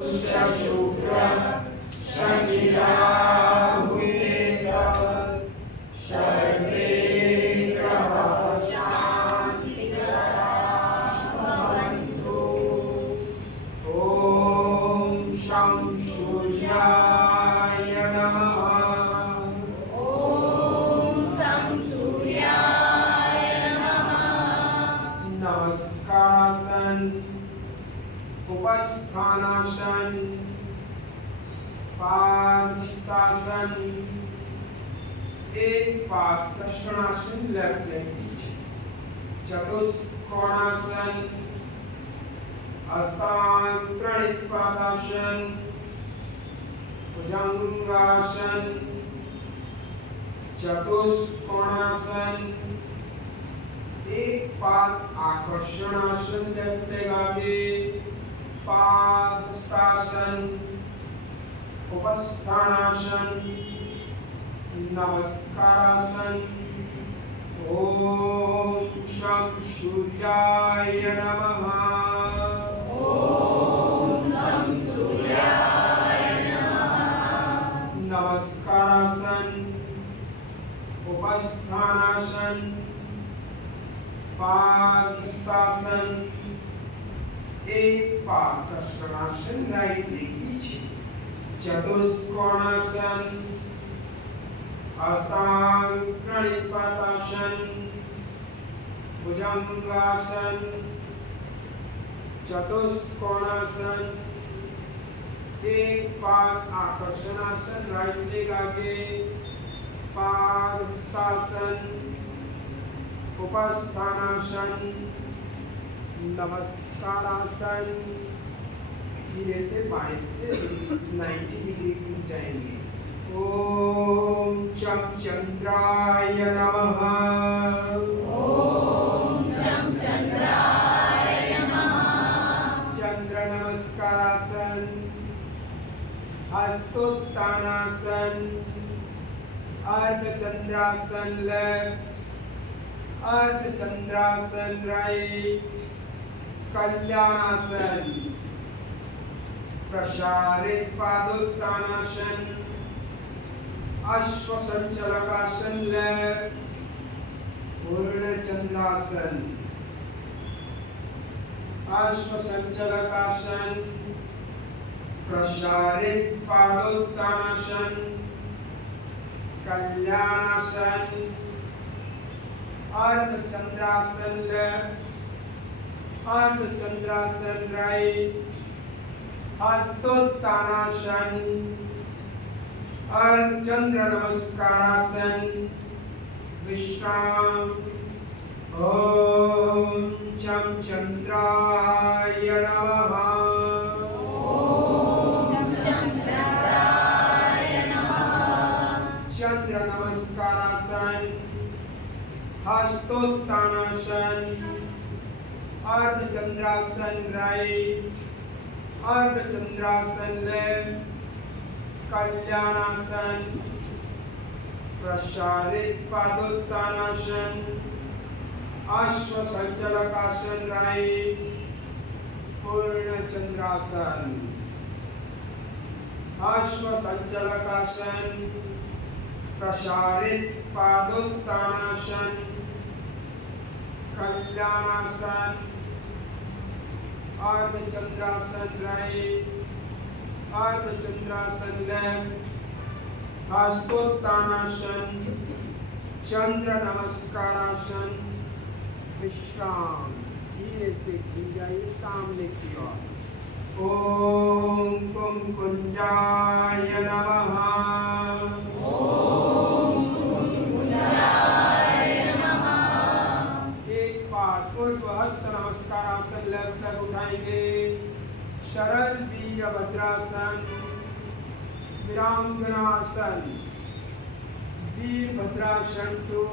शुक्र शनि राहु केतव सर्वे ग्रहाः शान्तिकराः भवन्तु। ॐ शं सूर्याय नमः। ॐ शं सूर्याय नमः। नमस्कारासन, उपस्थानासन, पादहस्तासन, एक पाद प्रश्नासन लेफ्ट कीजिए। चतुष्कोणासन, हस्तान प्रणित पादासन, भुजंगासन, चतुष्कोणासन, एक पाद आकर्षणासन लेफ्ट आगे, पादहस्तासन, उपस्थानासन, नमस्कारासन। ओम शं सूर्याय नमः। ॐ शं सूर्याय नमः। नमस्कारासन, उपस्थानासन, पादहस्तासन, एक पाद प्रश्नासन राइट कीजिए। चतुष्कोणासन, हस्तान प्रणित पादासन, भुजंगासन, चतुष्कोणासन, एक पाद आकर्षणासन राइट लेग आगे, पादहस्तासन, उपस्थानासन, नमस्कारासन। धीरे से 22 से 90 डिग्री की जाएंगे। ओम चम चंद्राय नमः। ॐ शं चन्द्राय नमः। चंद्र नमस्कारासन, हस्तोत्थानासन, अर्धचंद्रासन लेफ्ट, अर्धचंद्रासन राइट, कल्याणासन, प्रसारित पादोत्थानासन, अश्व संचलकासन लेफ्ट, पूर्ण चंद्रासन, अश्व संचलकासन, प्रसारित पादोत्थानासन, कल्याणासन, अर्धचंद्रासन लेफ्ट, अर्धचंद्रासन राइट, हस्तोत्थानासन, अर्धचंद्र नमस्कारासन, विश्राम। ओम चम चंद्राय नमः। ॐ शं चन्द्राय नमः। चंद्र नमस्कारासन, हस्तोत्थानासन, अर्धचंद्रासन राइट, अर्धचंद्रासन लेफ्ट, कल्याणासन, प्रसारित पादोत्थानासन, अश्व संचलकासन राइट, पूर्ण चंद्रासन, अश्व संचलकासन, प्रसारित पादोत्थानासन, कल्याणासन, अर्धचंद्रासन राइट, अर्धचंद्रासन लेफ्ट, हस्तोत्थानासन, चंद्र नमस्कारासन, विश्राम। धीरे से जाइए सामने की ओर। ओम कुंकुंजाय नमः। ॐ कुञ्जाय नमः। एक पाद पूर्व हस्त नमस्कारासन लेफ्ट तक उठाएंगे। सरल वीरभद्रासन, वीरांगनासन, वीरभद्रासन 2,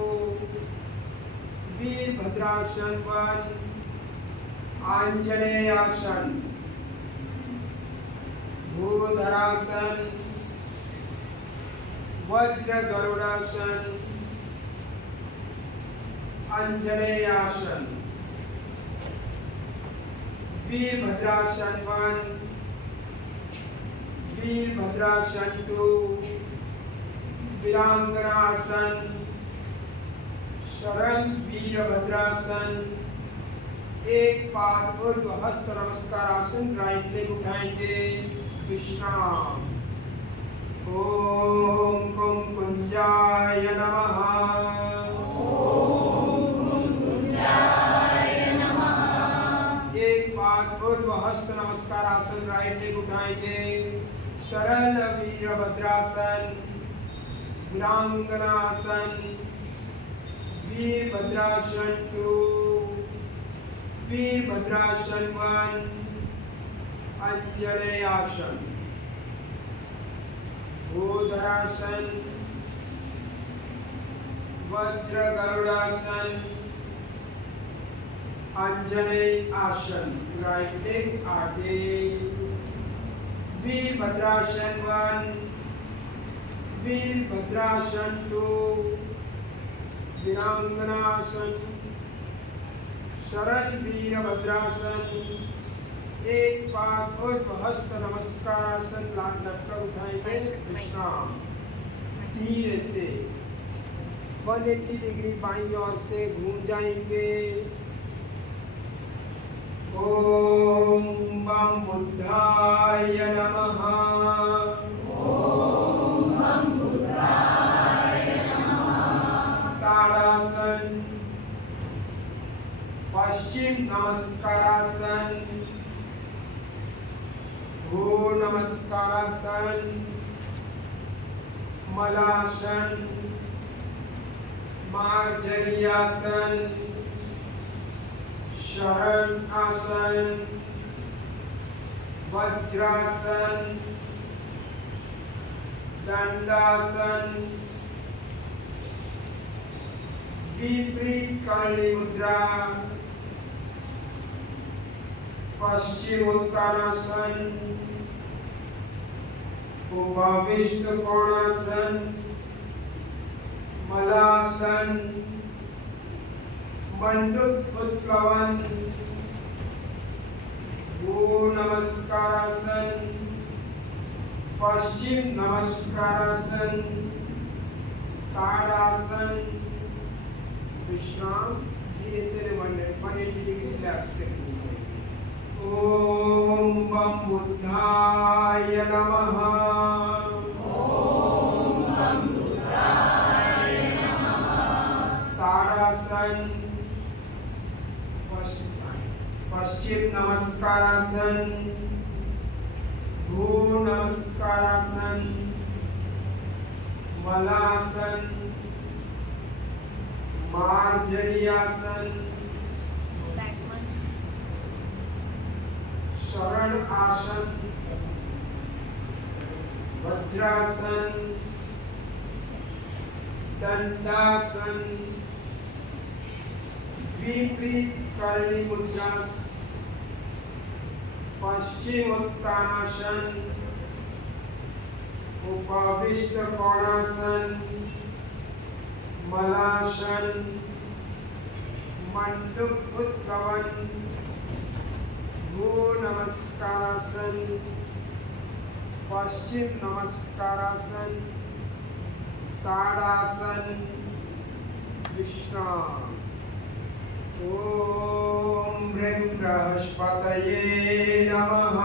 वीरभद्रासन 1, आंजनेयासन, भूधरासन, वज्र गरुड़ासन, वीरभद्रासन 2 वीरांगनासन शरण वीरभद्रासन एक पाद ऊर्ध्व हस्त नमस्कार आसन राइट लेग उठाएंगे विश्राम ओम कुम कुंजाय नमः एक पाद ऊर्ध्व हस्त नमस्कार आसन राइट लेग उठाएंगे शरण वीरभद्रासन वीरांगनासन वीरभद्रासन 2 वीरभद्रासन 1 अंजनेय आसन भूधरासन वज्र गरुड़ासन अंजनेय आसन राइट लेग आगे वीरभद्रासन 1 वीरभद्रासन 2 वीरांगनासन शरण वीरभद्रासन एक पाद ऊर्ध्व हस्त नमस्कार आसन लटकर उठाएंगे विश्राम धीरे से 180 डिग्री बाईं ओर से घूम जाएंगे ओम बम बुद्धाय नमः ताड़ासन पश्चिम नमस्कारासन भू नमस्कारासन मलासन मार्जन्यासन शरण आसन वज्रासन दंडासन विपरीत करणी मुद्रा पश्चिम उत्तानासन उपविष्ट कोणासन मलासन मंडूक उत्प्लवन भू नमस्कारासन पश्चिम नमस्कारासन ताड़ासन विश्राम धीरे से 180 डिग्री लेफ्ट से ओम बम बुद्धाय नमः ताड़ासन पश्चिम नमस्कारासन भू नमस्कारासन मलासन मार्जन्यासन शरण आसन वज्रासन दंडासन विपरीत करणी मुद्रा पश्चिम उत्तानासन उपविष्ट कोणासन मलासन मंडूक उत्प्लवन भू नमस्कारासन पश्चिम नमस्कारासन ताड़ासन विश्राम ओम ह्रीं बृहस्पतये नमः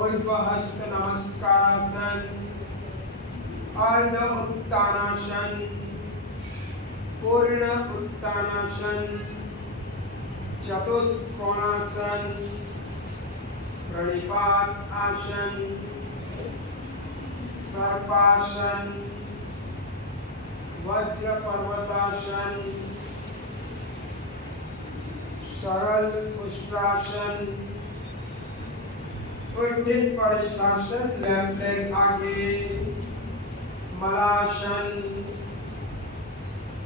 ऊर्ध्व हस्त नमस्कारासन अर्ध उत्तानासन पूर्ण उत्तानासन चतुष्कोणासन प्रणिपात आसन सर्पासन वज्र पर्वतासन सरल उष्ट्रासन उद्धित परिश्रासन लेफ्ट लेग आगे मलासन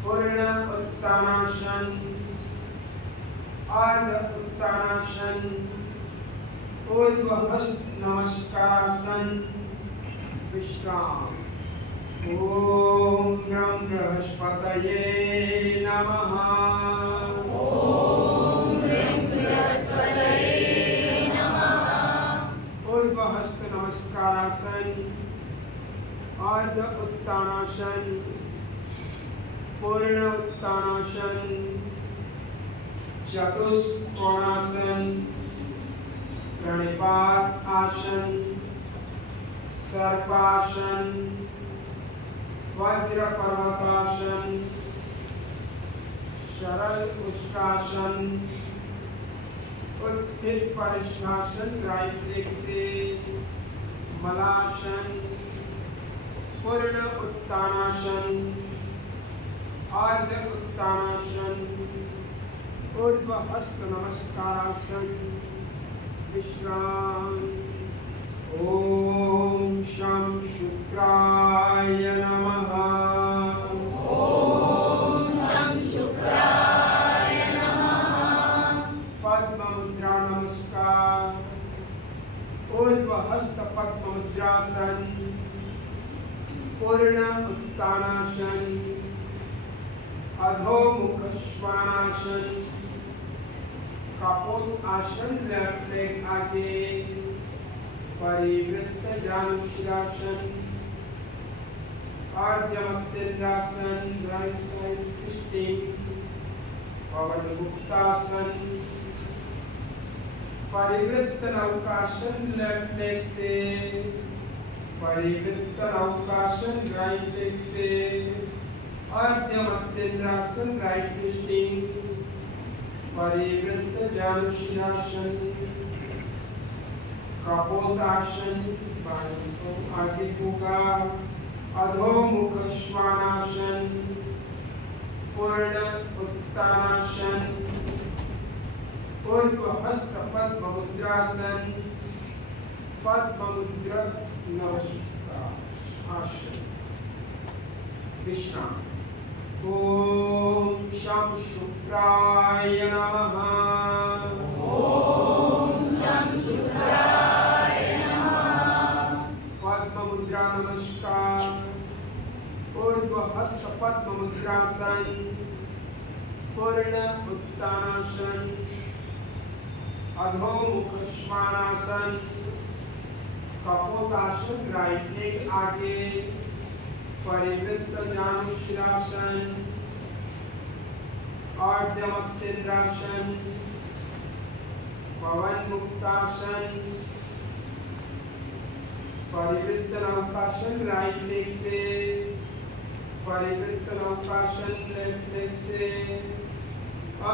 पूर्ण उत्तानासन अर्ध उत्तानासन ऊर्ध्व हस्त नमस्कारासन विश्राम ओम ह्रीं बृहस्पतये नमः अर्ध उत्तानासन, पूर्ण उत्तानासन, चतुष्कोणासन, प्रणिपात आसन, सर्पासन, वज्र पर्वतासन, सरल उष्टासन, उत्थित परिष्ठासन राइट लेग से, मलासन, पूर्ण उत्तानासन, अर्ध उत्तानासन, ऊर्ध्व हस्त नमस्कारासन, विश्राम। ओम शं शुक्राय नमः। ओम शं शुक्राय नमः। पद्म मुद्रा नमस्कार। ऊर्ध्व हस्त पद्म मुद्रासन, पूर्ण उत्तानासन, अधोमुख श्वानासन, कपोत आसन लेफ्ट लेग आगे, परिवृत्त जानुशिरासन, अर्ध मत्स्येन्द्रासन राइट साइड ट्विस्टिंग, पवन गुप्तासन, परिवृत्त नौकासन लेफ्ट लेग से, परिवृत्त नौकासन राइट लेग से, अर्ध मत्स्येन्द्रासन राइट ट्विस्टिंग, परिवृत्त जानुशिरासन, कपोतासन आगे होगा, अधोमुख श्वानासन, पूर्ण उत्तानासन, ऊर्ध्व हस्त पद्म मुद्रासन, पद्म मुद्रा नमस्कार आसन, विश्राम। ओम शं शुक्राय नमः। ओम शं शुक्राय नमः। पद्म मुद्रा नमस्कार। ऊर्ध्व हस्त पद्म मुद्रासन, पूर्ण उत्तानासन, अधोमुख श्वानासन, कपोतासन राइट लेग आगे, परिवृत्त जानुशिरासन, अर्ध मत्स्येन्द्रासन, पवन मुक्तासन, परिवृत्त नौकासन राइट लेग से, परिवृत्त नौकासन लेफ्ट लेग से,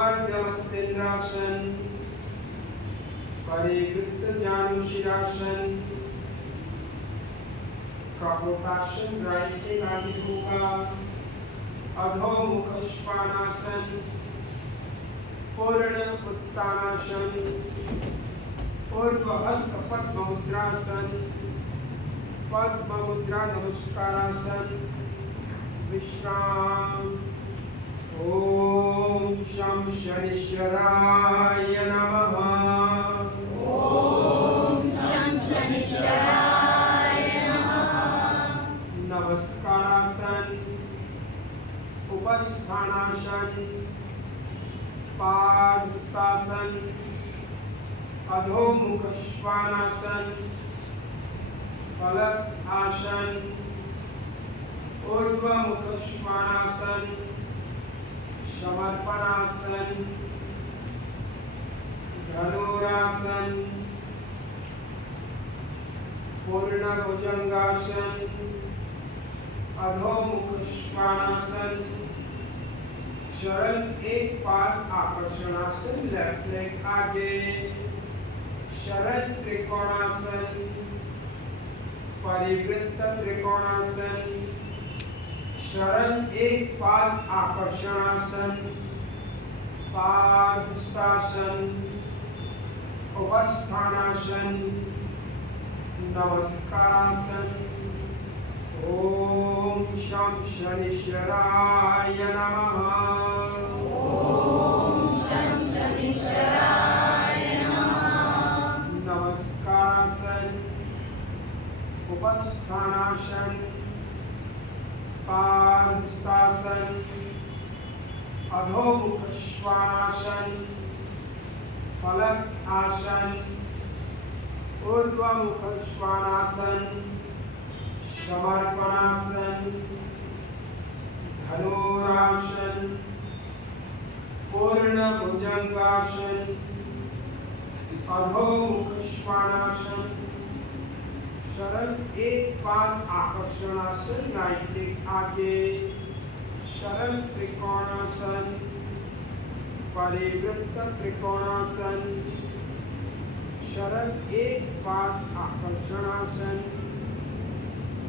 अर्ध मत्स्येन्द्रासन, परिवृत्त जानुशिरासन, कपोतासन राइट लेग आगे होगा, अधोमुख श्वानासन, पूर्ण उत्तानासन, ऊर्ध्व हस्त पद्म मुद्रासन, पद्म मुद्रा नमस्कारासन, विश्राम। ओम शं शनीश्वराय नमः। ओम शं शनीश्वराय नमः। नमस्कारासन, उपस्थानासन, पादहस्तासन, अधोमुख श्वानासन, फलक आसन, ऊर्ध्वमुख श्वानासन, समर्पणासन, धनुरासन, पूर्ण भुजंगासन, अधोमुख श्वानासन, सरल एक पाद आकर्षणासन लेफ्ट लेग आगे, सरल त्रिकोणासन, परिवृत्त त्रिकोणासन, सरल एक पाद आकर्षणासन, पादहस्तासन, उपस्थानासन, नमस्कारासन। ओम शं शनीश्वराय नमः। ओम शं शनीश्वराय नमः। नमस्कारासन, उपस्थानासन, पादहस्तासन, अधोमुख श्वानासन, फलक आसन, ऊर्ध्वमुख श्वानासन, समर्पणासन, धनुरासन, पूर्ण भुजंगासन, अधोमुख श्वानासन, सरल एक पाद आकर्षणासन, राइट लेग आगे, सरल त्रिकोणासन, परिवृत्त त्रिकोणासन, सरल एक पाद आकर्षणासन,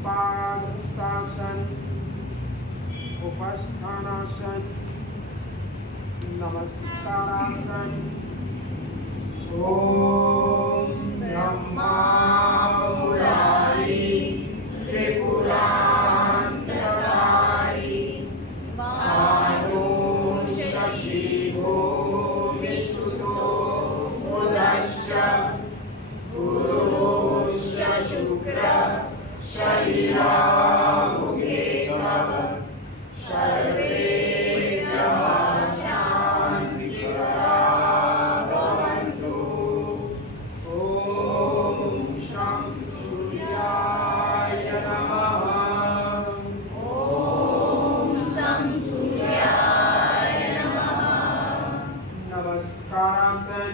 पादहस्तासन, उपस्थानासन, नमस्कारासन। ओम ब्रह्मा मुरारी त्रिपुरांतकारी बालो शशि भूमिसुतो बुधश्च गुरुश्च शुक्र शरीराभुगे तव सर्वे ग्रहाः शान्तिकरा भवन्तु। ॐ शं सूर्याय नमः। ॐ शं सूर्याय नमः। नमस्कारासन,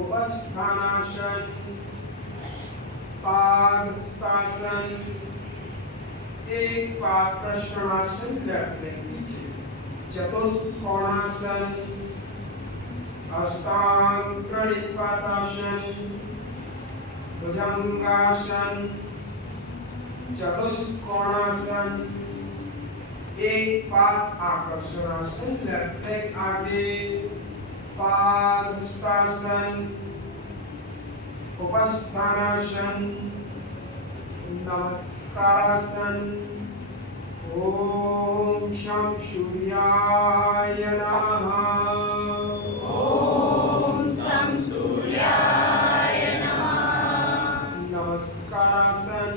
उपस्थानासन, पादहस्तासन, एक पाद प्रश्नासन, लेफ्ट लेग नीचे, चतुष्कोणासन, अष्टांग प्रणिपातासन, भुजंगासन, चतुष्कोणासन, एक पाद आकर्षणासन, लेफ्ट लेग आगे, पादहस्तासन, उपस्थानासन, नमस्कारासन। ओम शं सूर्याय नमः। ॐ शं सूर्याय नमः। नमस्कारासन,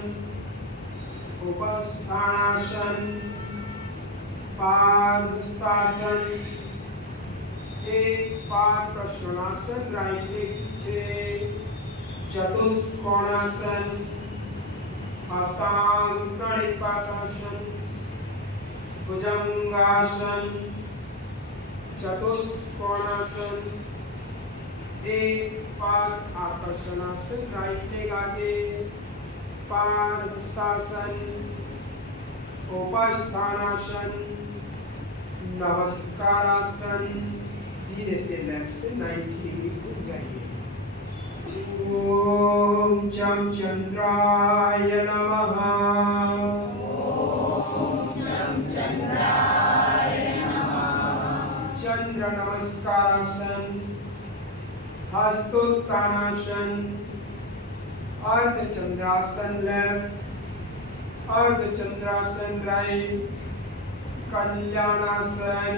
उपस्थानासन, पादहस्तासन, एक पाद प्रश्नासन, राइट लेग पीछे, चतुष्कोणासन, अष्टांग प्रणिपातासन, भुजंगासन, चतुष्कोणासन, एक पाद आकर्षणासन, राइट लेग आगे, पादहस्तासन, उपस्थानासन, नमस्कारासन। धीरे से लेफ्ट से 90 डिग्री घूम जाइए। ओम चम चंद्राय नमः। ॐ शं चन्द्राय नमः। चंद्र नमस्कारासन, हस्तोत्तानासन, अर्धचंद्रासन लेफ्ट, अर्धचंद्रासन राइट, कल्याणासन,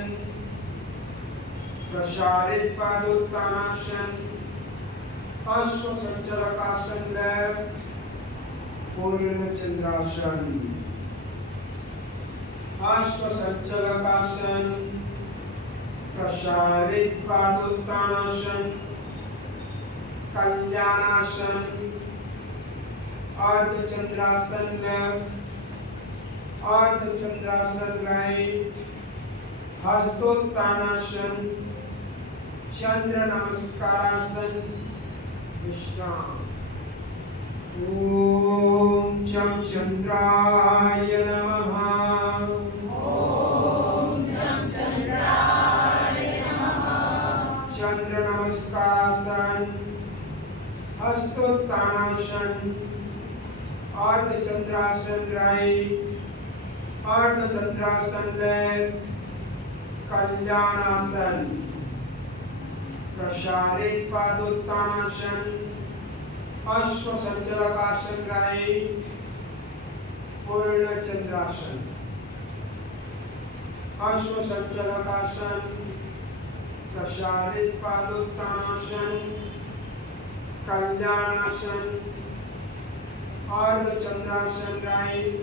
प्रसारित पादोत्तानासन, अश्वसंचालकासन लेफ्ट, पूर्ण चंद्रासन, अश्वसंचालकासन, प्रसारित पादोत्तानासन, कल्याणासन, अर्धचंद्रासन लेफ्ट, अर्धचंद्रासन राइट, हस्तोत्तानासन, चंद्र नमस्कारासन, विश्राम। ओम चम चंद्राय नमः। ॐ शं चन्द्राय नमः। चंद्र नमस्कारासन, हस्तोत्तानासन, अर्धचंद्रासन राइट, अर्धचंद्रासन लेफ्ट, कल्याणासन, प्रसारित पादोत्तानासन, अश्वसंचालकासन राइट, पूर्ण चंद्रासन, अश्वसंचालकासन, प्रसारित पादोत्तानासन, कल्याणासन, अर्धचंद्रासन राइट,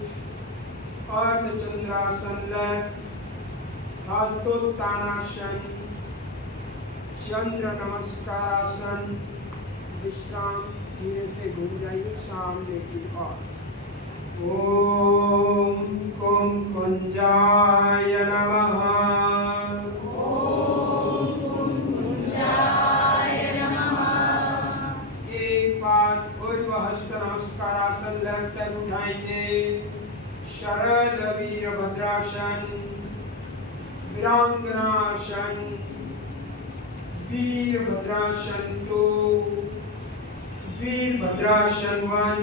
अर्धचंद्रासन लेफ्ट, हस्तोत्तानासन, चंद्र नमस्कारासन, विश्राम। धीरे से घूम जाइए सामने की ओर। ओम कुंकुंजाय नमः। ओम कुंकुंजाय नमः। एक बार पूर्व हस्त नमस्कारासन लेफ्ट लेग उठाएंगे। सरल वीरभद्रासन, वीरांगनासन, वीरभद्रासन 2, वीरभद्रासन 1,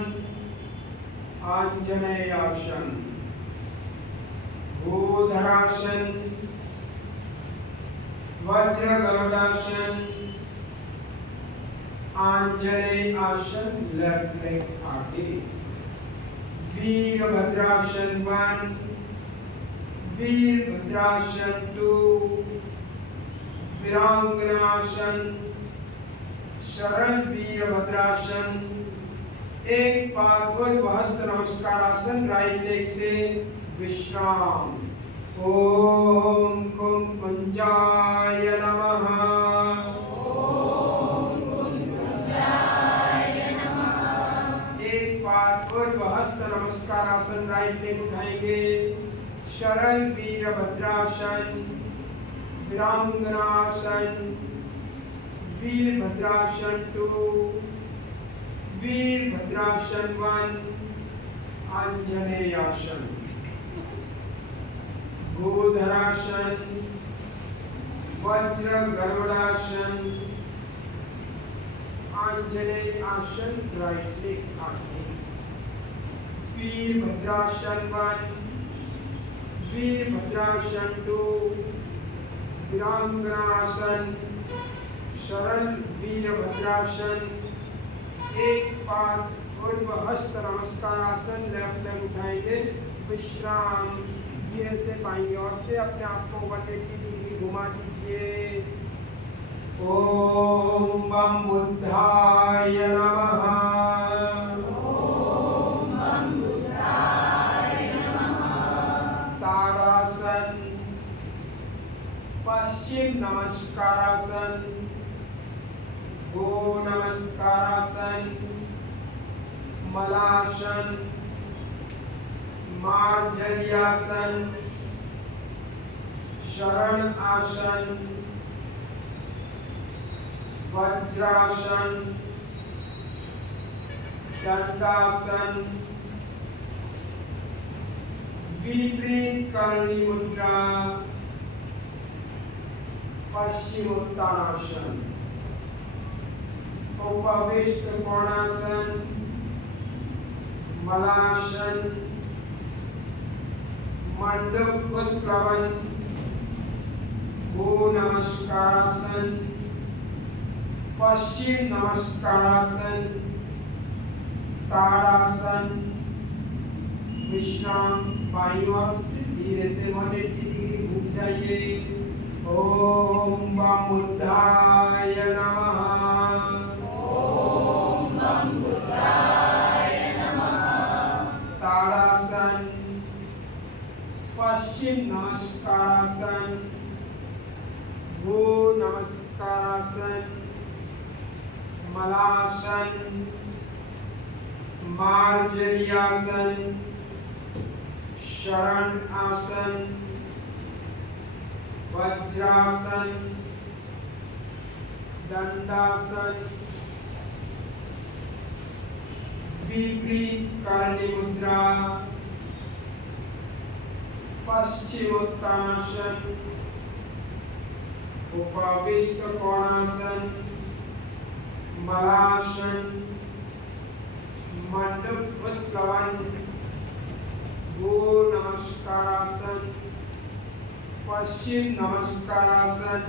आंजनेयासन, भूधरासन, वज्र गरुडासन, आंजनेय आसन लेफ्ट लेग आगे। वीरभद्रासन 1, वीरभद्रासन 2, वीरांगनासन, सरल वीरभद्रासन। एक बार पूर्व हस्त नमस्कारासन राइट लेग से विश्राम। ओम कुंकुंजाय नमः। ओम कुंकुंजाय नमः। एक बार पूर्व हस्त नमस्कारासन राइट लेग उठाएंगे। सरल वीरभद्रासन, वीरांगनासन, वीरभद्रासन 2, वीरभद्रासन 1, आंजनेयासन, भूधरासन, वज्र गरुडासन, आंजनेय आसन राइट लेग आगे। वीरभद्रासन 1, वीरभद्रासन 2, वीरांगनासन, सरल वीरभद्रासन। एक बार पूर्व हस्त नमस्कारासन लेफ्ट लेग उठाएंगे। विश्राम। धीरे से बाईं ओर से अपने आप को 180 डिग्री घुमा दीजिए। ओम बम बुद्धाय नमः। ओम बम बुद्धाय नमः। ताड़ासन, पश्चिम नमस्कारासन, गो नमस्कारासन, मलासन, मार्जर्यासन, शरण आसन, वज्रासन, दंडासन, विपरीत करणी मुद्रा, पश्चिमोत्तानासन, उपविष्ट कोणासन, मलासन, मंडप उत्प्लवन, भू नमस्कारासन, पश्चिम नमस्कारासन, ताड़ासन। विश्राम। बाईं ओर से धीरे से 180 डिग्री घूम जाइए। ओम बम बुद्धाय नमः। ओम बम बुद्धाय नमः। ताड़ासन, पश्चिम नमस्कारासन, भू नमस्कारासन, मलासन, मार्जर्यासन, शरण आसन, वज्रासन, दंडासन, विपरीत करणी मुद्रा, पश्चिमोत्तानासन, उपविष्ट कोणासन, मलासन, मंडप उत्प्लवन, भू नमस्कारासन, पश्चिम नमस्कारासन,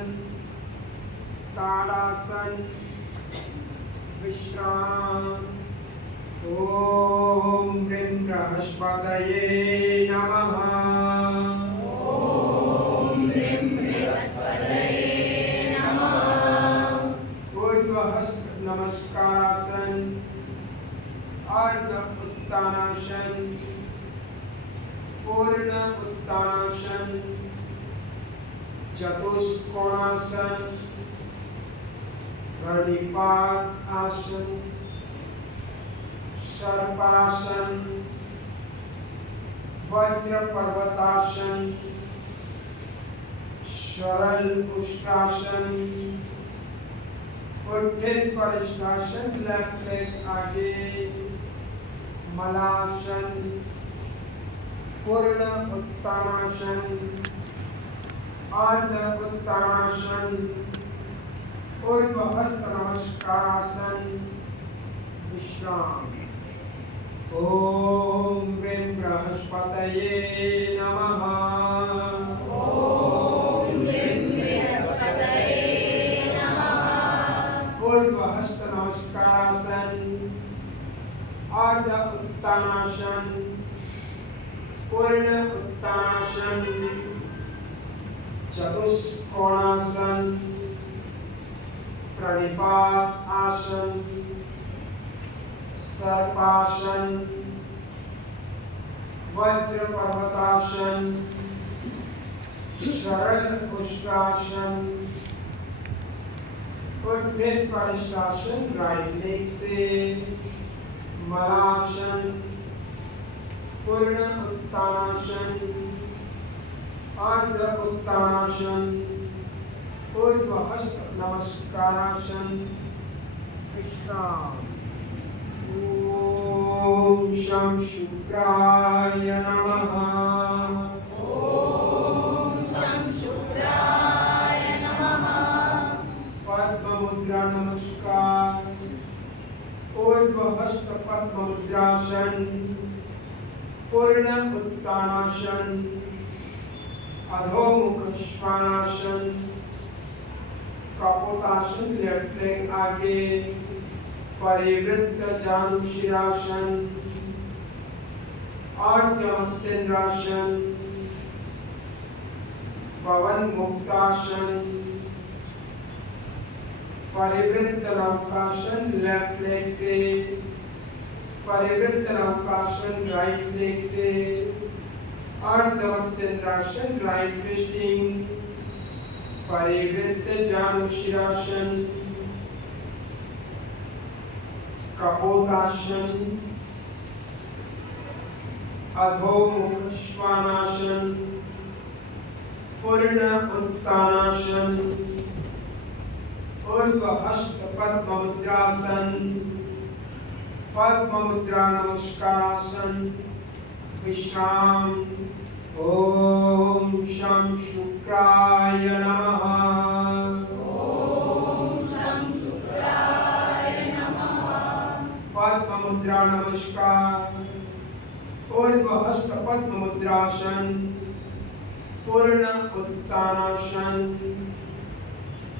ताड़ासन। विश्राम। ओम ह्रीं बृहस्पतये नमः। ओम ह्रीं बृहस्पतये नमः। पूर्व हस्त नमस्कारासन, अर्ध उत्तानासन, पूर्ण उत्तानासन, चतुष्कोणासन, प्रणिपात आसन, सर्पासन, वज्र पर्वतासन, सरल उष्ट्रासन, उत्थित परिष्ठासन, लेफ्ट लेग आगे, मलासन, पूर्ण उत्तानासन, अर्ध उत्तानासन, ऊर्ध्व हस्त नमस्कारासन, विश्राम। ओम ह्रीं बृहस्पतये नमः। ॐ ह्रीं बृहस्पतये नमः। ऊर्ध्व हस्त नमस्कारासन, अर्ध उत्तानासन, पूर्ण उत्तानासन, चतुष्कोणासन, प्रणिपात आसन, सर्पासन, वज्र पर्वतासन, सरल उष्ट्रासन, उत्थित परिष्ठासन, राइट लेग से, मलासन, पूर्ण उत्तानासन, अर्ध उत्तानासन, ऊर्ध्व हस्त नमस्कारासन, विश्राम। ओम शं शुक्राय नमः। ॐ शं शुक्राय नमः। पद्म मुद्रा नमस्कार। ऊर्ध्व हस्त पद्म मुद्रासन, पूर्ण उत्तानासन, अधोमुख श्वानासन, कपोतासन, लेफ्ट लेग आगे, परिवृत्त जानुशिरासन, आद्य मत्स्येन्द्रासन, पवन मुक्तासन, परिवृत्त नौकासन, लेफ्ट लेग से, परिवृत्त नौकासन, राइट लेग से, अर्ध मत्स्येन्द्रासन, राइट ट्विस्टिंग, परिवृत्त जानुशिरासन, कपोतासन, अधोमुख श्वानासन, पूर्ण उत्तानासन, ऊर्ध्व हस्त पद्म मुद्रासन, पद्म मुद्रा नमस्कारासन, विश्राम। ओम शं शुक्राय नमः। ॐ शं शुक्राय नमः। पद्म मुद्रा नमस्कार। ऊर्ध्व हस्त पद्म मुद्रासन, पूर्ण उत्तानासन,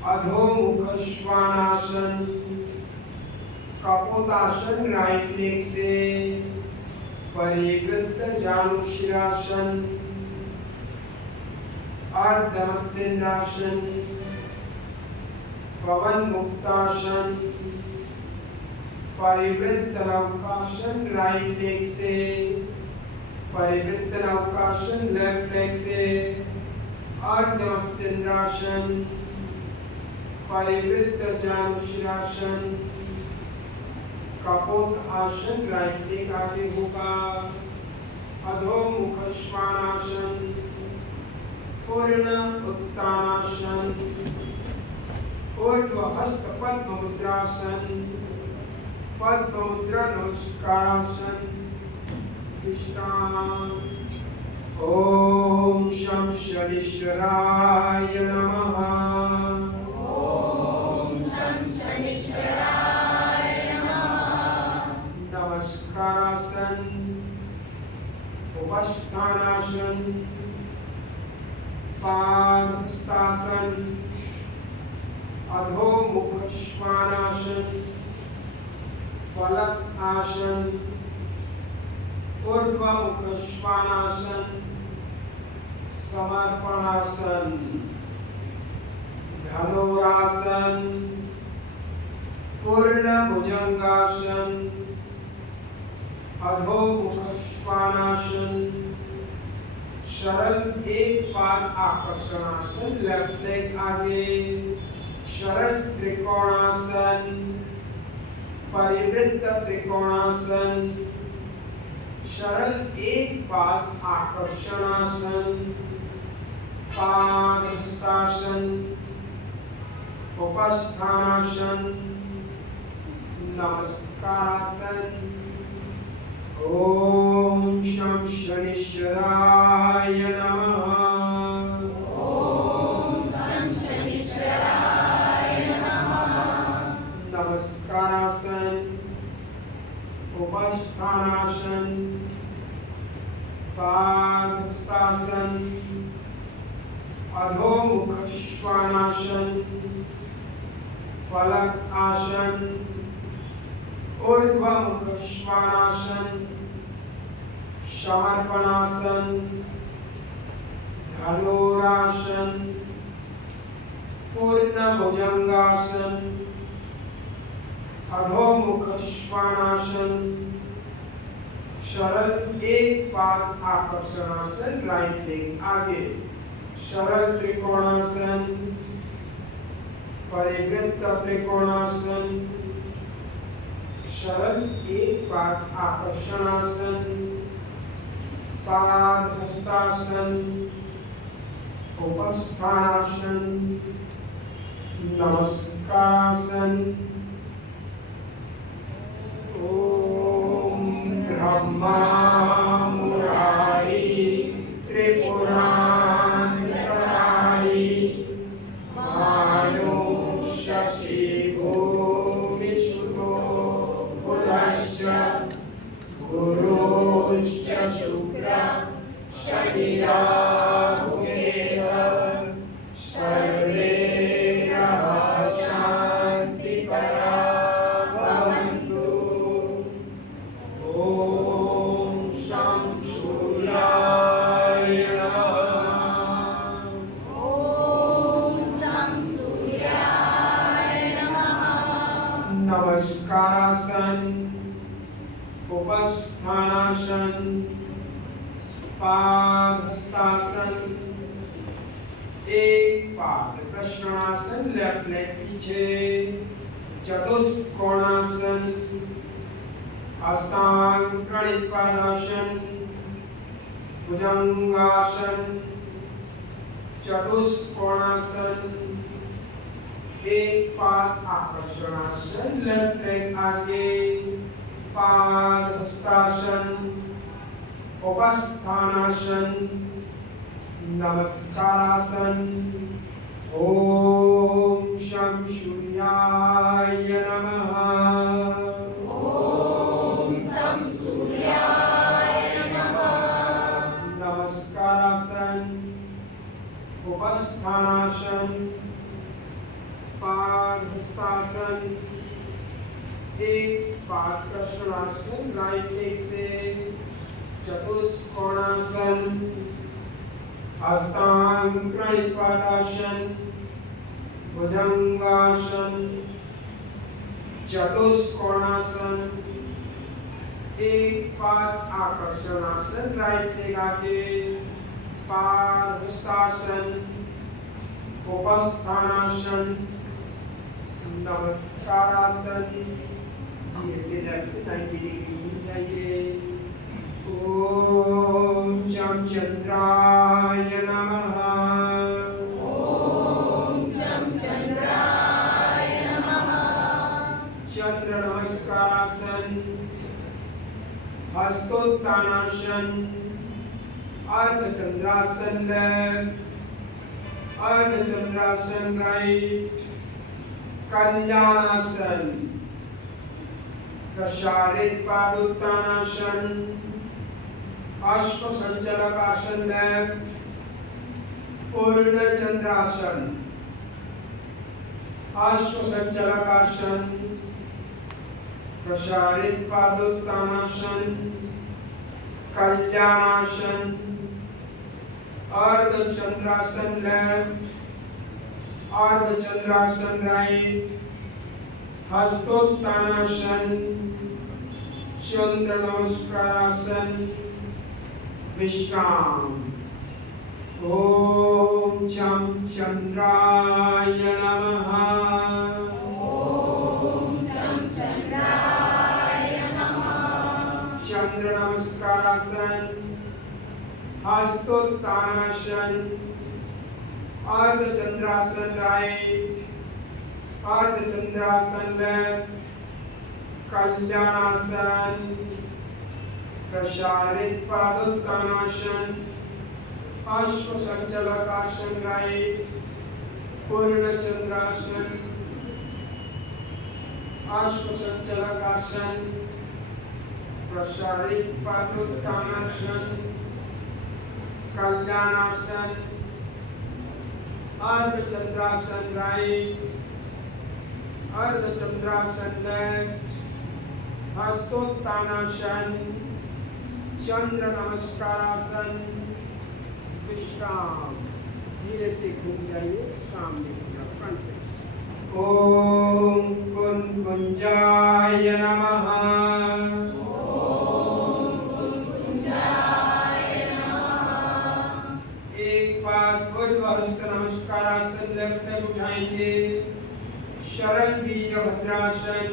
अधोमुख श्वानासन, कपोतासन, राइट लेग से, परिवृत्त जानुशिरासन, अर्ध मत्स्येन्द्रासन, पवन मुक्तासन, परिवृत्त नौकासन, राइट लेग से, परिवृत्त नौकासन, लेफ्ट लेग से, अर्ध मत्स्येन्द्रासन, परिवृत्त जानुशिरासन, कपोत आसन, राइट लेग आगे होगा, अधोमुख श्वानासन, पूर्ण उत्तानासन, ऊर्ध्व हस्त पद्म मुद्रासन, पद्म मुद्रा नमस्कारासन, विश्राम। ओम शं शनीश्वराय नमः। ॐ शं शनीश्वराय नमः। नमस्कारासन, उपस्थानासन, पादहस्तासन, अधोमुख श्वानासन, फलक आसन, ऊर्ध्वमुख श्वानासन, समर्पणासन, धनुरासन, पूर्ण भुजंगासन, अधोमुख श्वानासन, सरल एक पाद आकर्षणासन, लेफ्ट लेग आगे, सरल त्रिकोणासन, परिवृत्त त्रिकोणासन, सरल एक पाद आकर्षणासन, पादहस्तासन, उपस्थानासन, नमस्कारासन। ओम शं शनीश्वराय नमः। ओम शं शनीश्वराय नमः। नमस्कारासन, उपस्थानासन, पादहस्तासन, अधोमुख श्वानासन, फलक आसन, ऊर्ध्वमुख श्वानासन, समर्पणासन, धनुरासन, पूर्ण भुजंगासन, अधोमुख श्वानासन, सरल एक पाद आकर्षणासन, राइट लेग आगे, सरल त्रिकोणासन, परिवृत्त त्रिकोणासन, सरल एक पाद आकर्षणासन, पादहस्तासन, उपस्थानासन, नमस्कारासन। ओम ब्रह्मा मुरारी त्रिपुरान्तकारी मानो शशि भूमिसुतो बुधश्च गुरुश्च शुक्रः शनिराहुरेव सर्वे ग्रहाः शान्तिकराः भवन्तु। ओम शं सूर्याय नमः। ओम शं सूर्याय नमः। नमस्कारासन, उपस्थानासन, पादहस्तासन, एक पाद प्रश्नासन, लेफ्ट लेग पीछे, चतुष्कोणासन, अष्टांग प्रणित पादासन, भुजंगासन, चतुष्कोणासन, एक पाद आकर्षणासन, लेफ्ट लेग आगे, पादहस्तासन, उपस्थानासन, नमस्कारासन। ओम शं सूर्याय नमः। ओम शं सूर्याय नमः। नमस्कारासन, उपस्थानासन, पादहस्तासन, एक पाद प्रश्नासन, राइट लेग से, चतुष्कोणासन, अष्टांग प्रणित पादासन, भुजंगासन, चतुष्कोणासन, एक पाद आकर्षणासन, राइट लेग आगे, पादहस्तासन, उपस्थानासन, नमस्कारासन। धीरे से लेफ्ट से 90 डिग्री जाइए। ओम शं चंद्राय नमः। ओम शं चंद्राय नमः। चंद्र नमस्कारासन, हस्तोत्थानासन, अर्धचंद्रासन लेफ्ट, अर्धचंद्रासन राइट, कल्याणासन, प्रसारित पादोत्थानासन, अश्व संचालकासन लेफ्ट, पूर्ण चंद्रासन, अश्व संचालकासन, प्रसारित पादोत्थानासन, कल्याणासन, अर्धचंद्रासन लेफ्ट, अर्धचंद्रासन राइट, हस्तोत्थानासन, चंद्र नमस्कारासन, विश्राम। ओम शं चंद्राय नमः। ओम शं चंद्राय नमः। चंद्र नमस्कारासन, नमस्कारासन, हस्तोत्थानासन, अर्धचंद्रासन राइट, अर्धचंद्रासन लेफ्ट, कल्याणासन, प्रसारित पादोत्थानासन, अश्वसंचालकासन राइट, पूर्ण चंद्रासन, अश्वसंचालकासन, प्रसारित पादोत्थानासन, कल्याणासन, अर्धचंद्रासन राइट, अर्धचंद्रासन लेफ्ट, हस्तोत्थानासन, चंद्र नमस्कारासन, विश्राम। धीरे से घूम जाइए सामने की तरफ, फ्रंट फेस। ओम कुंकुंजाय नमः। ओम कुंकुंजाय नमः। एक बार ऊर्ध्व हस्त नमस्कारासन लेफ्ट लेग उठाएंगे, शरण वीरभद्रासन,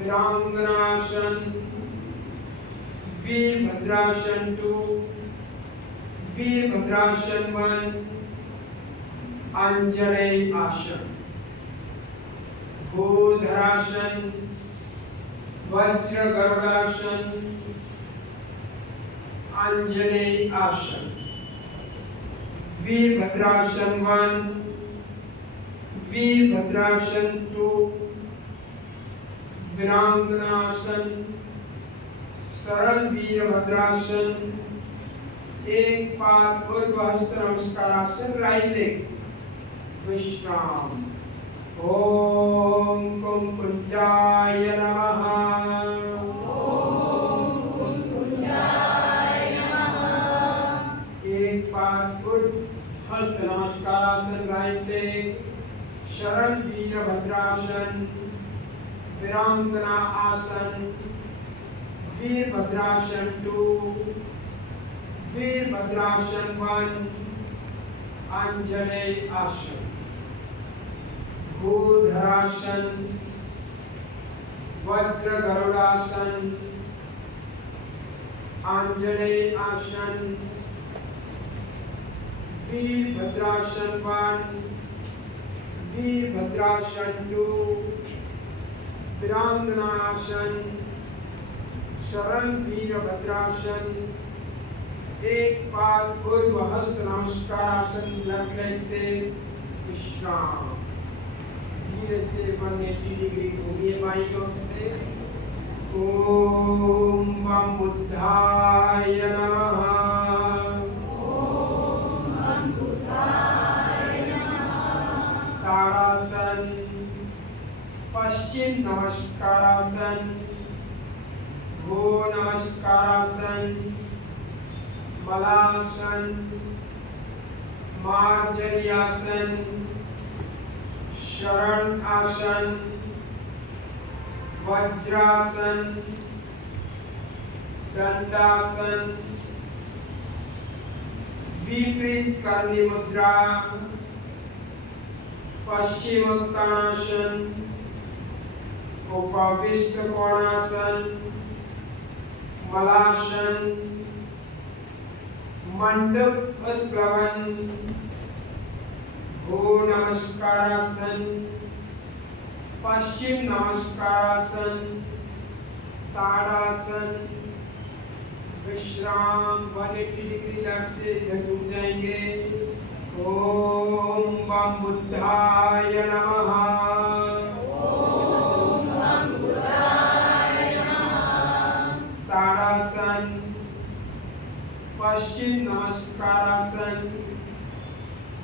वीरांगनासन, वीरभद्रासन 2, वीरभद्रासन 1, अंजनेय आसन, भूधरासन, वज्र गरुड़ासन, अंजनेय आसन, वीरभद्रासन 1, वीरभद्रासन 2, वीरांगनासन, सरल वीरभद्रासन, एक पाद ऊर्ध्व हस्त नमस्कारासन, राइट लेग, विश्राम। ओम कुंकुंजाय नमः। ओम कुंकुंजाय नमः। एक पाद ऊर्ध्व हस्त नमस्कारासन, राइट लेग, शरण वीरभद्रासन, वीरांगना आसन, वीरभद्रासन 2, वीरभद्रासन 1, अंजनेय आसन, भूधरासन, वज्र गरुड़ासन, अंजनेय आसन, वीरभद्रासन 1, वीरभद्रासन 2, वीरांगनासन, शरण वीरभद्रासन, एक पाद ऊर्ध्व हस्त नमस्कारासन, लेफ्ट लेग से विश्राम। धीरे से 180 डिग्री घूमिए बाईं ओर से। ओम बम बुद्धाय नमः। ओम बम बुद्धाय नमः। ताड़ासन, पश्चिम नमस्कारासन, भू नमस्कारासन, मलासन, मार्जन्यासन, शरण आसन, वज्रासन, दंडासन, विपरीत करनी मुद्रा, पश्चिमोत्तानासन, उपविष्ट कोणासन, मलासन, मंडप उत्प्लवन, भू नमस्कारासन, पश्चिम नमस्कारासन, ताड़ासन, विश्राम। 180 डिग्री लेफ्ट से इधर घूम जाएंगे। ओम बम बुद्धाय नमः। ओम बम बुद्धाय नमः। ताड़ासन, पश्चिम नमस्कारासन,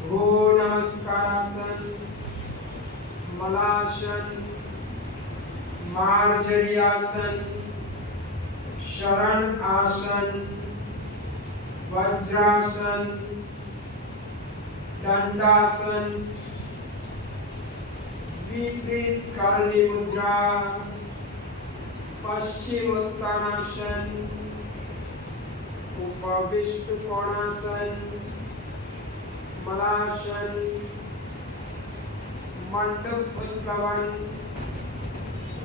भू नमस्कारासन, मलासन, मार्जन्यासन, शरण आसन, वज्रासन, दंडासन, विपरीत करनी मुद्रा, पश्चिमोत्तानासन, उपविष्ट कोणासन, मलासन, मंडप उत्प्लवन,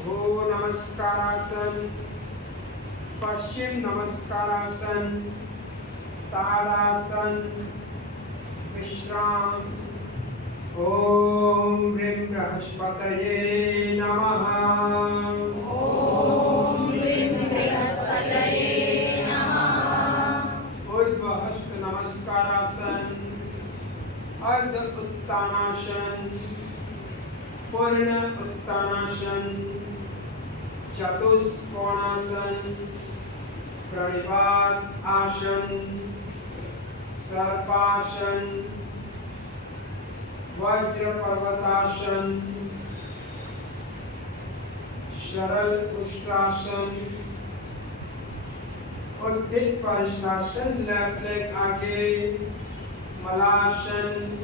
भू नमस्कारासन, पश्चिम नमस्कारासन, ताड़ासन, विश्राम। ओम ह्रीं बृहस्पतये नमः। ओम ह्रीं बृहस्पतये नमः। ऊर्ध्वहस्त नमस्कारासन, अर्ध उत्तानासन, पूर्ण उत्तानासन, चतुष्कोणासन, प्रणिपात आसन, सर्पासन, वज्र पर्वतासन, सरल उष्ट्रासन, उद्धित परिष्ठासन, लेफ्ट लेग आगे, मलासन,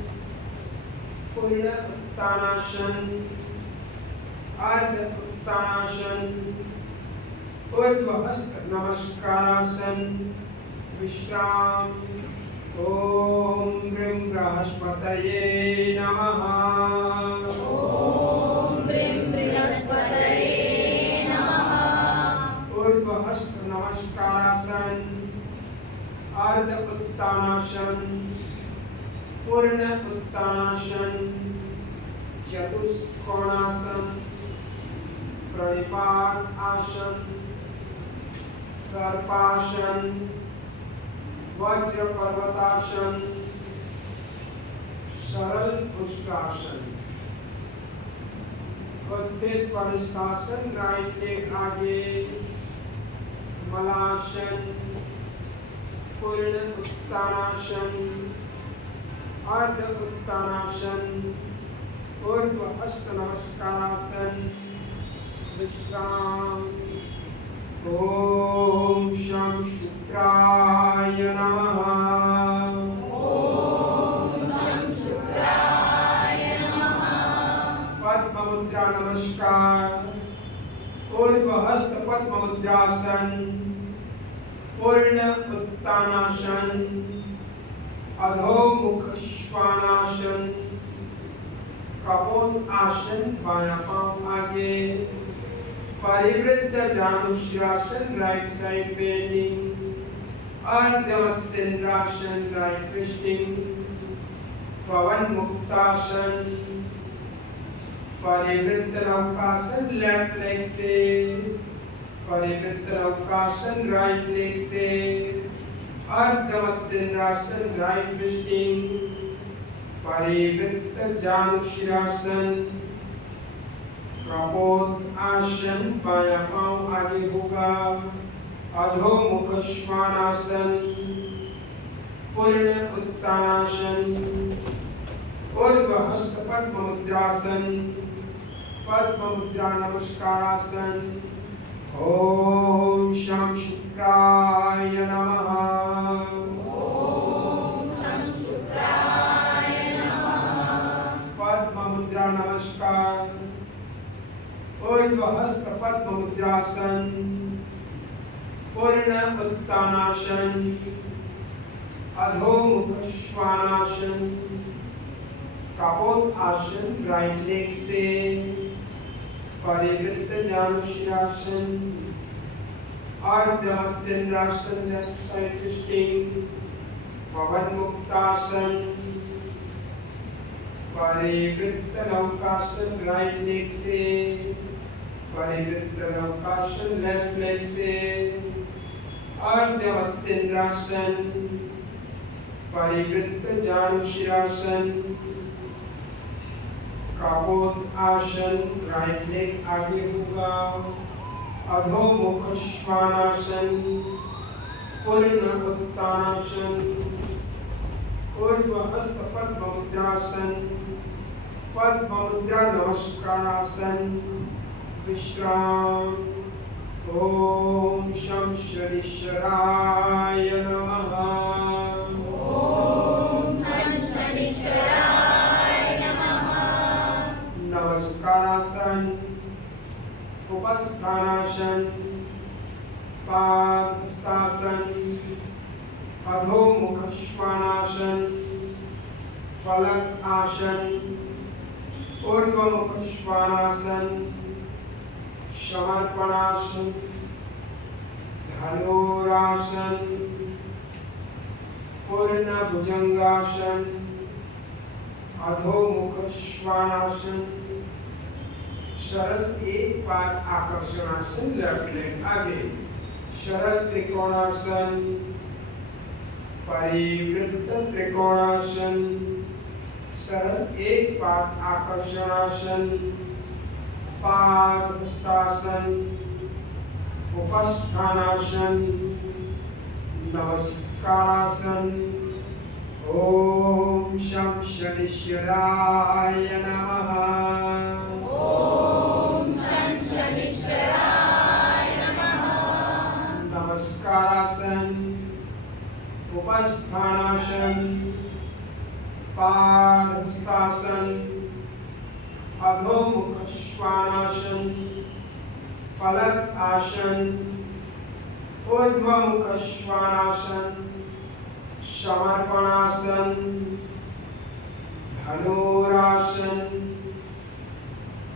पूर्ण उत्तानासन, अर्ध उत्तानासन, ऊर्ध्वहस्त नमस्कारासन, विश्राम। ओम ह्रीं बृहस्पतये नमः। ओम ह्रीं बृहस्पतये नमः। ऊर्ध्वहस्त नमस्कारासन, अर्ध उत्तानासन, पूर्ण उत्तानासन, चतुष्कोणासन, प्रणिपात आसन, सर्पासन, वज्र पर्वतासन, सरल उष्ट्रासन, उद्धित परिष्ठासन, राइट लेग आगे, मलासन, पूर्ण उत्तानासन, अर्ध उत्तानासन, ऊर्ध्वहस्त नमस्कारासन, विश्राम। ओम शं शुक्राय नमः। ओम शं शुक्राय नमः। पद्म मुद्रा नमस्कार। ऊर्ध्वहस्त पद्म मुद्रासन, पूर्ण उत्तानासन, अधोमुख श्वानासन, कपोत आसन, बायां पांव आगे, परिवृत्त जानुश्रासन, राइट साइड बेंडिंग, अर्ध मत्स्येंद्रासन, राइट ट्विस्टिंग, पवन मुक्तासन, परिवृत्त नौकासन, लेफ्ट लेग से, परिवृत्त नौकासन, राइट लेग से, अर्ध मत्स्येंद्रासन, राइट ट्विस्टिंग, परिवृत्त जानुश्रासन, कपोत आसन, बायां पांव आगे होगा, अधोमुख श्वानासन, पूर्ण उत्तानासन, ऊर्ध्वहस्त पद्म मुद्रासन, पद्म मुद्रा नमस्कारासन। ओम शं शुक्राय नमः। ओम शं शुक्राय नमः। पद्म मुद्रा नमस्कार। ऊर्ध्वहस्त पद्म मुद्रासन, पूर्ण उत्तानासन, अधोमुख श्वानासन, कपोत आसन, राइट लेग से, परिवृत्त जानुश्रासन, अर्ध मत्स्येंद्रासन, लेफ्ट साइड ट्विस्टिंग, पवन मुक्तासन, परिवृत्त नौकासन, राइट लेग से, परिवृत्त नौकासन, लेफ्ट लेग से, अर्ध मत्स्येंद्रासन, परिवृत्त जानुश्रासन, कपोत आसन, राइट लेग आगे होगा, अधोमुख श्वानासन, पूर्ण उत्तानासन, ऊर्ध्वहस्त पद्म मुद्रासन, पद्म मुद्रा नमस्कारासन, विश्राम। ओम शं शनीश्वराय नमः। ओम शं शनीश्वराय नमः। नमस्कारासन, उपस्थानासन, पादहस्तासन, अधोमुख श्वानासन, फलक आसन, ऊर्ध्वमुख श्वानासन, समर्पणासन, धनुरासन, पूर्ण भुजंगासन, अधोमुख श्वानासन, सरल एक पाद आकर्षणासन, लेफ्ट लेग आगे, सरल त्रिकोणासन, परिवृत्त त्रिकोणासन, सरल एक पाद आकर्षणासन, पादहस्तासन, उपस्थानासन, नमस्कारासन। ओम शं शनीश्वराय नमः। ओम शं शनीश्वराय नमः। नमस्कारासन, उपस्थानासन, पादहस्तासन, अधोमुख श्वानासन, फलक आसन, ऊर्ध्वमुख श्वानासन, समर्पणासन, धनुरासन,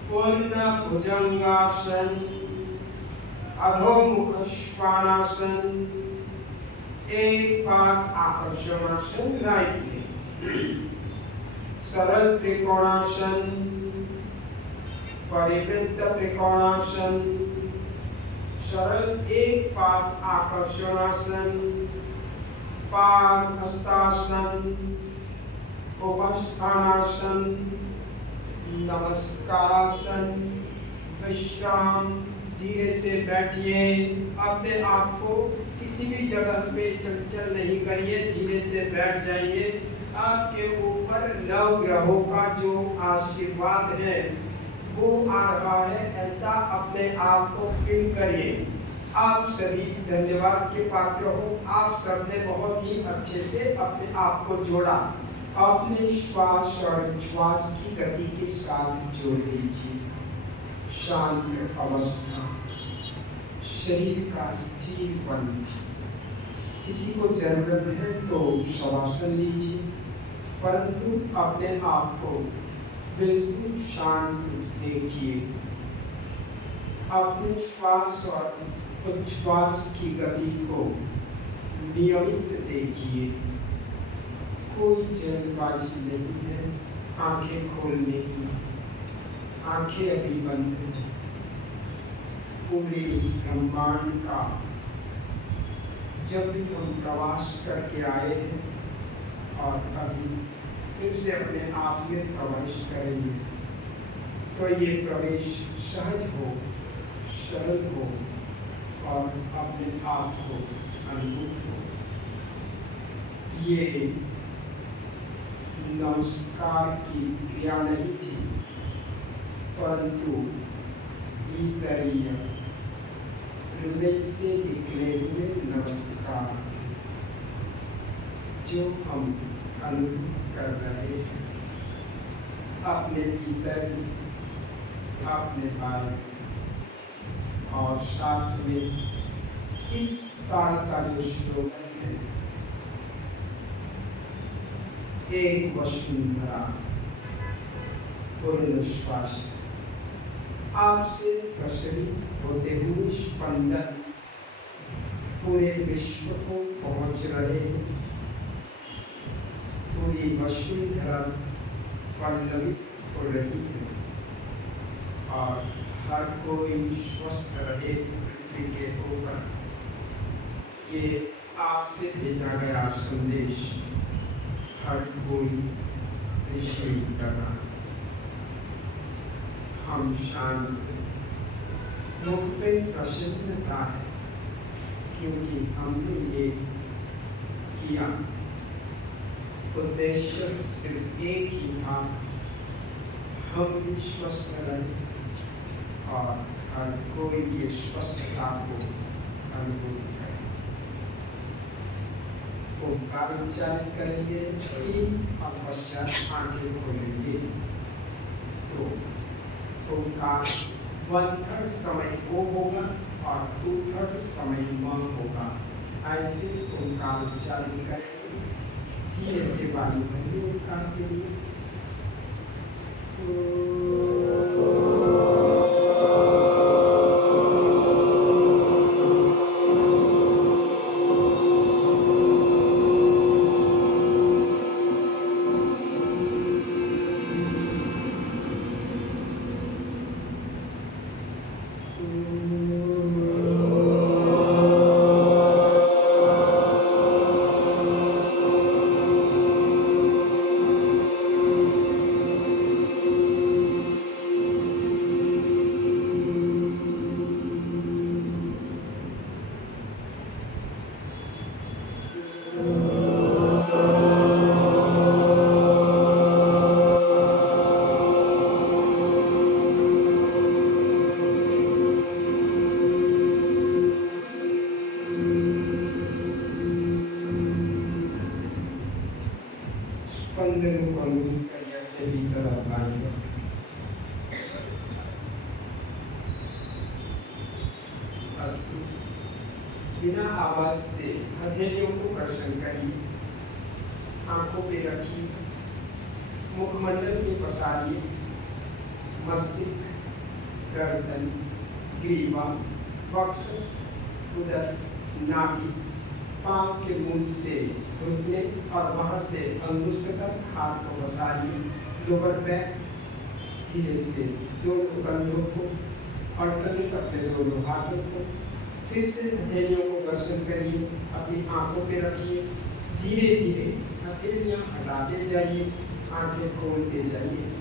पूर्ण भुजंगासन, अधोमुख श्वानासन, एक पाद आकर्षणासन, राइट लेग, सरल त्रिकोणासन, परिवृत्त त्रिकोणासन, सरल एक पाद आकर्षणासन, पादहस्तासन, उपस्थानासन, नमस्कारासन, विश्राम। धीरे से बैठिए, अपने आप को किसी भी जगह पे चंचल नहीं करिए, धीरे से बैठ जाइए। आपके ऊपर नव ग्रहों का जो आशीर्वाद है वो आ रहा है, ऐसा अपने आप को फील करिए। आप सभी धन्यवाद के पात्र हो। आप सबने बहुत ही अच्छे से अपने आप को जोड़ा। अपने श्वास और विश्वास की गति के साथ जोड़ लीजिए। शांत अवस्था, शरीर का स्थिर बन। किसी को जरूरत है तो शवासन लीजिए, परंतु अपने आप को बिल्कुल शांत देखिए। अपने श्वास और उच्छ्वास की गति को नियमित देखिए। कोई जल्दबाजी नहीं है आंखें खोलने की। आंखें अभी बंद हैं। पूरे ब्रह्मांड का जब भी हम प्रवास करके आए हैं और अभी फिर से अपने आप में प्रवेश करेंगे, तो ये प्रवेश सहज हो, सरल हो और अपने आप को अनुभूत हो। ये नमस्कार की क्रिया नहीं थी, परंतु भीतरीय हृदय से निकले हुए नमस्कार जो हम अनुभव कर रहे हैं अपने भीतर, अपने बारे। और साथ में इस साल का जो स्लोगन है, एक वसुंधरा पूर्ण श्वास, आपसे प्रसरित होते हुए स्पंदन पूरे विश्व को पहुंच रहे हैं। पूरी वसुंधरा पल्लवित हो रही है और हर कोई स्वस्थ रहे पृथ्वी के ऊपर। ये आपसे भेजा गया संदेश हर कोई रिसीव कर रहा है। हम शांत, मुख पे प्रसन्नता है क्योंकि हमने ये किया। उद्देश्य सिर्फ एक ही था, हम भी स्वस्थ रहें और हर कोई ये स्वस्थता को अनुभव करे। ओंकार उच्चारित करेंगे और पश्चात आंखें खोलेंगे। तो ओंकार 1/3 समय ओ होगा और 2/3 समय म होगा। ऐसे ओंकार उच्चारित करेंगे। धीरे से वायु भरिए ओंकार के लिए। बिना आवाज से हथेलियों को कर्षण करिए, आंखों पे रखिए, मुखमंडल में पसारिए, मस्तिष्क, गर्दन, ग्रीवा, वक्षस, उदर, नाभि, पांव के मूल से घुटने और वहां से अंगुष्ठ तक हाथ को बसाइए, लोअर बैक, धीरे से दोनों कंधों को अल्टरनेट अपने दोनों हाथों को, फिर से हथेलियों को घर्षण करिए, अपनी आंखों पे रखिए, धीरे धीरे हथेलियां हटाते जाइए, आंखें खोलते जाइए।